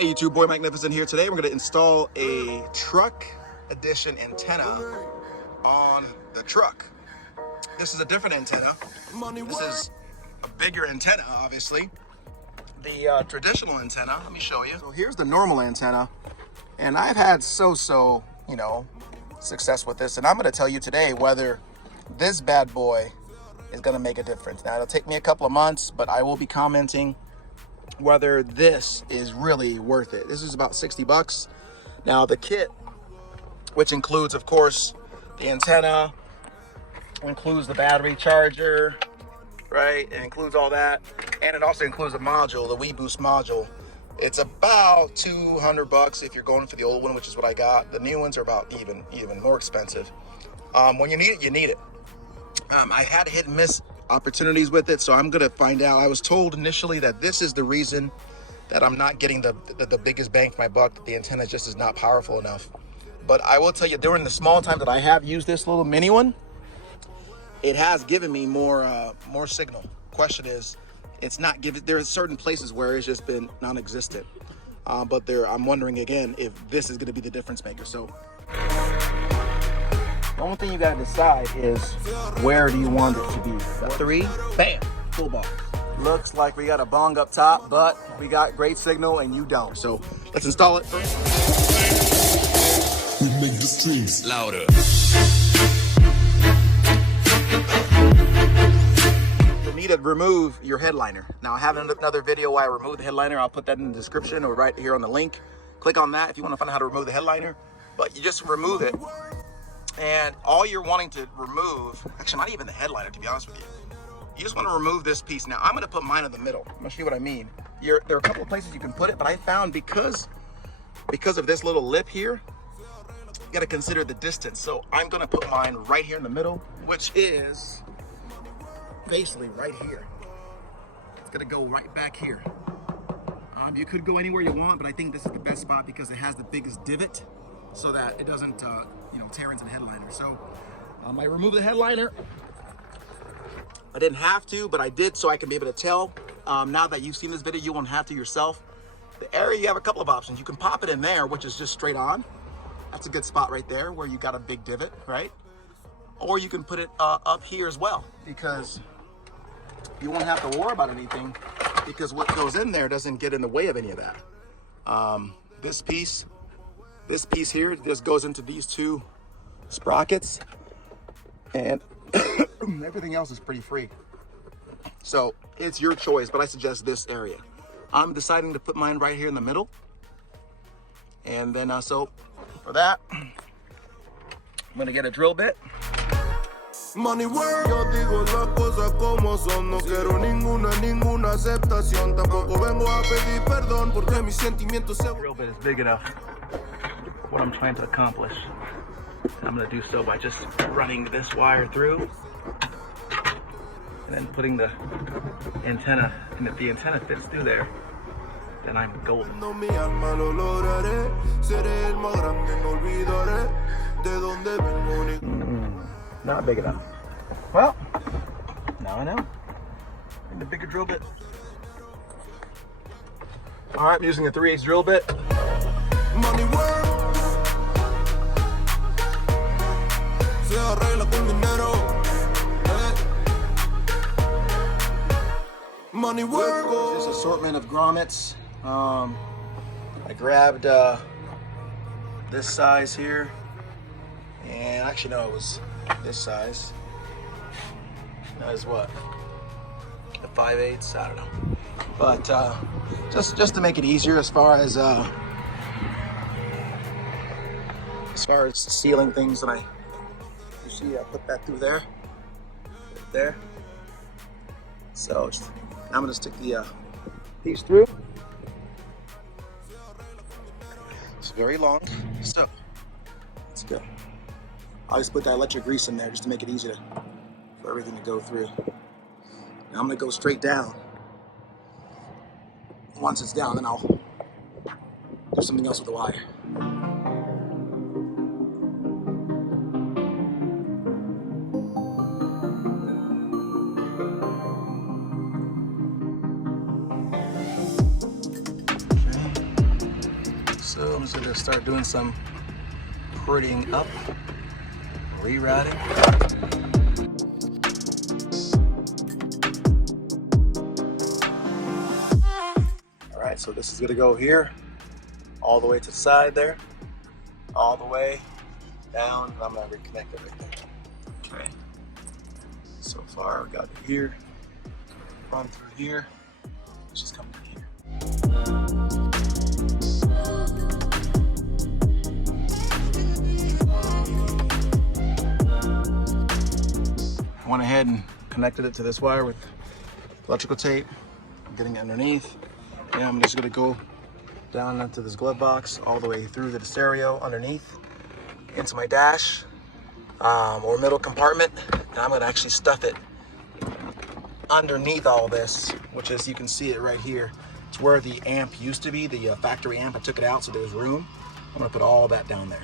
Hey YouTube, Boy Magnificent here. Today we're going to install a truck edition antenna on the truck. This is a different antenna. This is a bigger antenna, obviously. The traditional antenna, let me show you. So here's the normal antenna, and I've had so-so, success with this, and I'm going to tell you today whether this bad boy is going to make a difference. Now, it'll take me a couple of months, but I will be commenting whether this is really worth it. This is about 60 bucks. Now the kit, which includes, of course, the antenna, includes the battery charger, right? It includes all that. And it also includes the module, the Weboost module. It's about 200 bucks if you're going for the old one, which is what I got. The new ones are about even more expensive. When you need it, you need it. I had hit and miss opportunities with it, so I'm gonna find out. I was told initially that this is the reason that I'm not getting the biggest bang for my buck, that the antenna just is not powerful enough. But I will tell you, during the small time that I have used this little mini one, it has given me more signal. Question is, it's not giving. There are certain places where it's just been non-existent, but I'm wondering again if this is going to be the difference maker. So the only thing you got to decide is where do you want it to be. 3, bam, full box. Looks like we got a bong up top, but we got great signal and you don't. So let's install it first. We make the streams louder. You'll need to remove your headliner. Now I have another video where I remove the headliner. I'll put that in the description or right here on the link. Click on that if you want to find out how to remove the headliner. But you just remove it. And all you're wanting to remove, actually not even the headliner, to be honest with you. You just want to remove this piece. Now I'm going to put mine in the middle. I'm going to show you what I mean. There are a couple of places you can put it, but I found because of this little lip here, you got to consider the distance. So I'm going to put mine right here in the middle, which is basically right here. It's going to go right back here. You could go anywhere you want, but I think this is the best spot because it has the biggest divot so that it doesn't tear into the headliner. So I removed the headliner. I didn't have to, but I did so I can be able to tell. Now that you've seen this video, you won't have to yourself. The area, you have a couple of options. You can pop it in there, which is just straight on. That's a good spot right there where you got a big divot, right? Or you can put it up here as well, because you won't have to worry about anything because what goes in there doesn't get in the way of any of that. This piece here just goes into these two sprockets, and everything else is pretty free. So it's your choice, but I suggest this area. I'm deciding to put mine right here in the middle. And then so for that, I'm gonna get a drill bit. Money work. Yo digo las cosas como son, no quiero ninguna aceptación, tampoco vengo a pedir perdón porque mis sentimientos se. Drill bit is big enough what I'm trying to accomplish. I'm going to do so by just running this wire through and then putting the antenna, and if the antenna fits through there, then I'm golden. Not big enough. Well, now I know. And the bigger drill bit. All right, I'm using a 3/8 drill bit. Money work. Se arregla con dinero. Money work. This assortment of grommets. I grabbed this size here, and actually no, it was this size. That is what, a 5/8. I don't know, but just to make it easier as far as sealing things, and you see I put that through there, right there. So I'm gonna stick the piece through. It's very long, so let's go. I just put that electric grease in there just to make it easier for everything to go through. Now I'm gonna go straight down. Once it's down, then I'll do something else with the wire. So I'm just gonna start doing some prettying up, rerouting. All right, so this is gonna go here, all the way to the side there, all the way down, and I'm gonna reconnect it right there. Okay. So far, we got it here, run through here. Let's just come through here. I went ahead and connected it to this wire with electrical tape. I'm getting it underneath. And I'm just gonna go down into this glove box, all the way through the stereo underneath, into my dash, or middle compartment. And I'm gonna actually stuff it underneath all this, which is, you can see it right here. It's where the amp used to be, the factory amp. I took it out so there's room. I'm gonna put all that down there.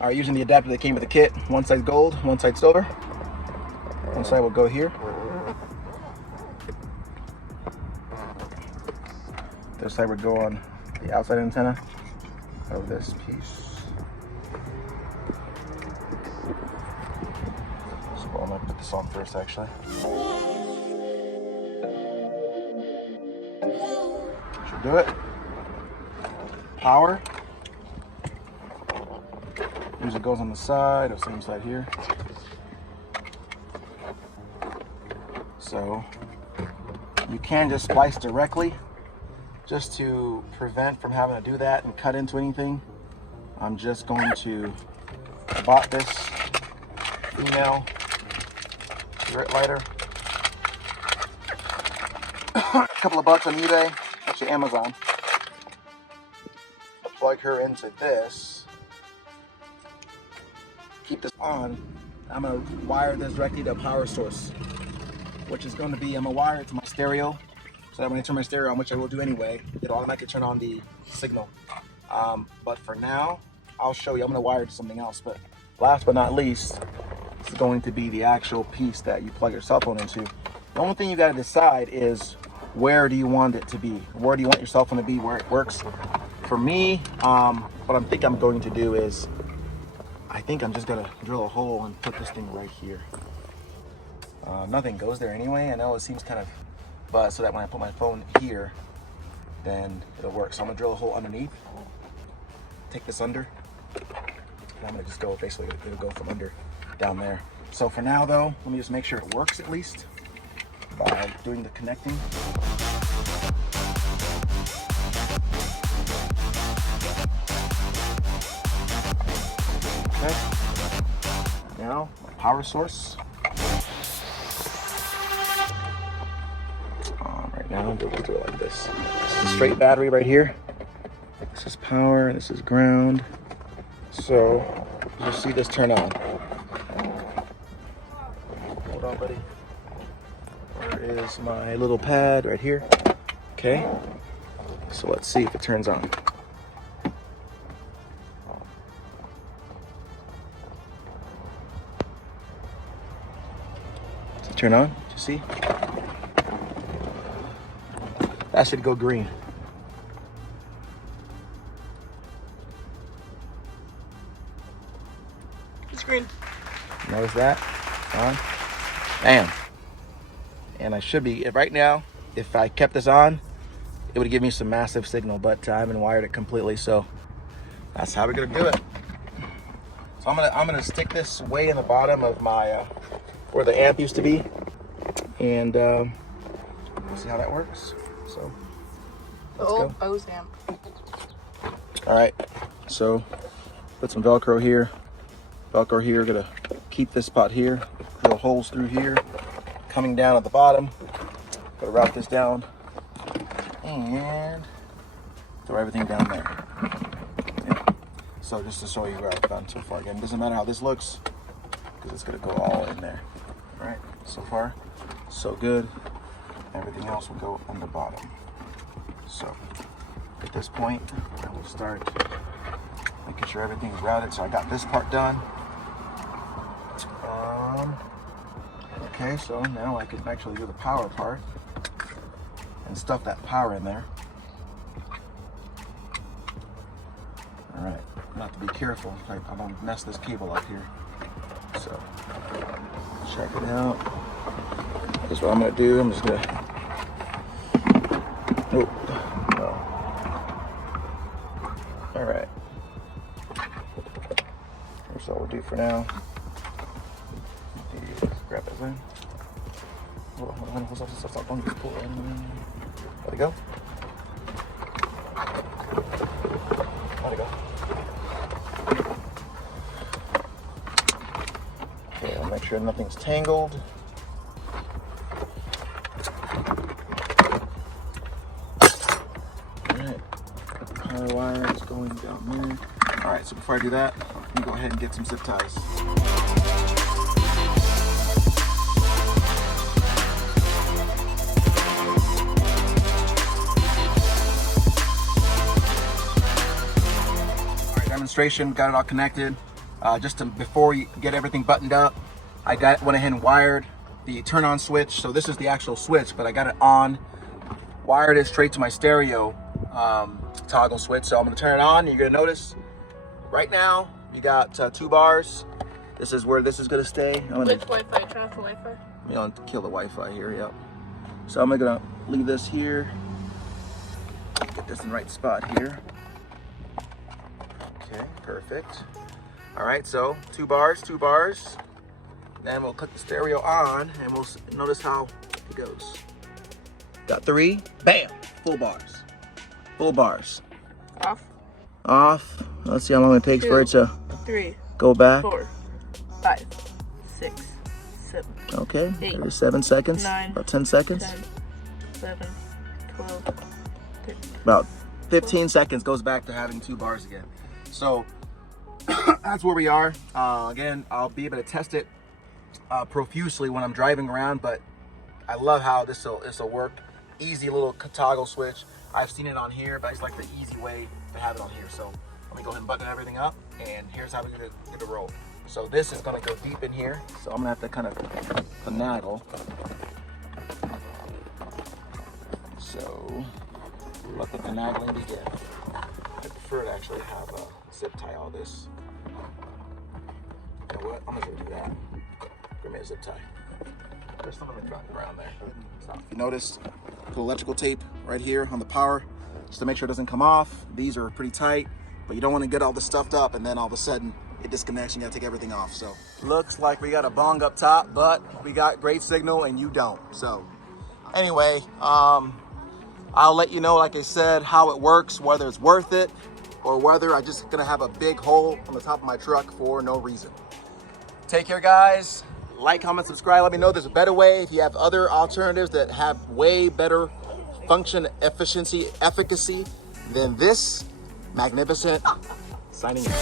All right, using the adapter that came with the kit, one side gold, one side silver. One side will go here. This side would go on the outside antenna of this piece. So I'm gonna put this on first, actually. Should do it. Power. Usually goes on the side, or same side here. So you can just splice directly, just to prevent from having to do that and cut into anything. I'm just going to bought this female cigarette lighter. A couple of bucks on eBay, actually Amazon. Plug her into this. Keep this on. I'm gonna wire this directly to a power source, which is going to be, I'm gonna wire it to my stereo, so that when I turn my stereo on, which I will do anyway, it'll automatically turn on the signal. But for now, I'll show you, I'm gonna wire it to something else. But last but not least, it's going to be the actual piece that you plug your cell phone into. The only thing you gotta decide is, where do you want it to be? Where do you want your cell phone to be, where it works? For me, what I think I'm going to do is, I think I'm just gonna drill a hole and put this thing right here. Nothing goes there anyway. I know it seems kind of, but so that when I put my phone here, then it'll work. So I'm gonna drill a hole underneath, take this under, and I'm gonna just go, basically it'll go from under down there. So for now though, let me just make sure it works at least by doing the connecting. Okay. Now, my power source. Right now, we'll do it like this. This is a straight battery right here. This is power, this is ground. So, you'll see this turn on. Hold on, buddy. Where is my little pad? Right here. Okay. So let's see if it turns on. Does it turn on? Do you see? That should go green. It's green. Notice that? On. Bam. And I should be, right now, if I kept this on, it would give me some massive signal, but I haven't wired it completely, so that's how we're gonna do it. So I'm gonna stick this way in the bottom of my, where the amp used to be, and see how that works. So let's go. Bose amp. All right, so put some Velcro here, gonna keep this spot here, drill holes through here, coming down at the bottom, gonna route this down, and throw everything down there. Yeah. So just to show you where I've gone so far. Again, it doesn't matter how this looks, because it's gonna go all in there. All right, so far, so good. Everything else will go on the bottom. So at this point, I will start making sure everything's routed. So I got this part done. Okay, so now I can actually do the power part and stuff that power in there. All right, I'm gonna have to be careful. I don't mess this cable up here. So check it out. Here's what I'm gonna do. I'm just gonna. Nope. No. All right. Here's all we'll do for now. Grab that thing. Hold on. Stop. Just pull it in. Let it go. Let it go. Okay, I'll make sure nothing's tangled. Alright, power wire is going down there. Alright, so before I do that, let me go ahead and get some zip ties. Demonstration, got it all connected. Before you get everything buttoned up, I went ahead and wired the turn on switch. So this is the actual switch, but I got it on, wired it straight to my stereo toggle switch. So I'm gonna turn it on. You're gonna notice right now you got 2 bars. This is where this is gonna stay. Which Wi-Fi? Turn off the Wi-Fi. You know, kill the Wi-Fi here. Yep. So I'm gonna leave this here. Get this in the right spot here. Okay, perfect. All right, so 2 bars. Then we'll click the stereo on and we'll notice how it goes. Got 3, bam, full bars. Off. Let's see how long it takes 2, for it to 3, go back. 4, 5, 6, 7. Okay, 8, 37 seconds, 9, about 10 seconds. 10, 11, 12, 13. About 15 seconds goes back to having 2 bars again. So that's where we are. Again, I'll be able to test it profusely when I'm driving around, but I love how this will work. Easy little toggle switch. I've seen it on here, but it's like the easy way to have it on here. So let me go ahead and button everything up, and here's how we get it roll. So this is gonna go deep in here. So I'm gonna have to kind of finagle. So let the finagling begin. I prefer to actually have a zip tie all this. You know what? I'm just gonna do that. Give me a zip tie. There's some of it around there. If you notice, put electrical tape right here on the power just to make sure it doesn't come off. These are pretty tight, but you don't want to get all this stuffed up and then all of a sudden it disconnects and you gotta take everything off. So looks like we got a bong up top, but we got great signal and you don't. So anyway, I'll let you know, like I said, how it works, whether it's worth it or whether I'm just gonna have a big hole on the top of my truck for no reason. Take care, guys. Like, comment, subscribe. Let me know if there's a better way. If you have other alternatives that have way better function, efficacy than this, magnificent. Signing out.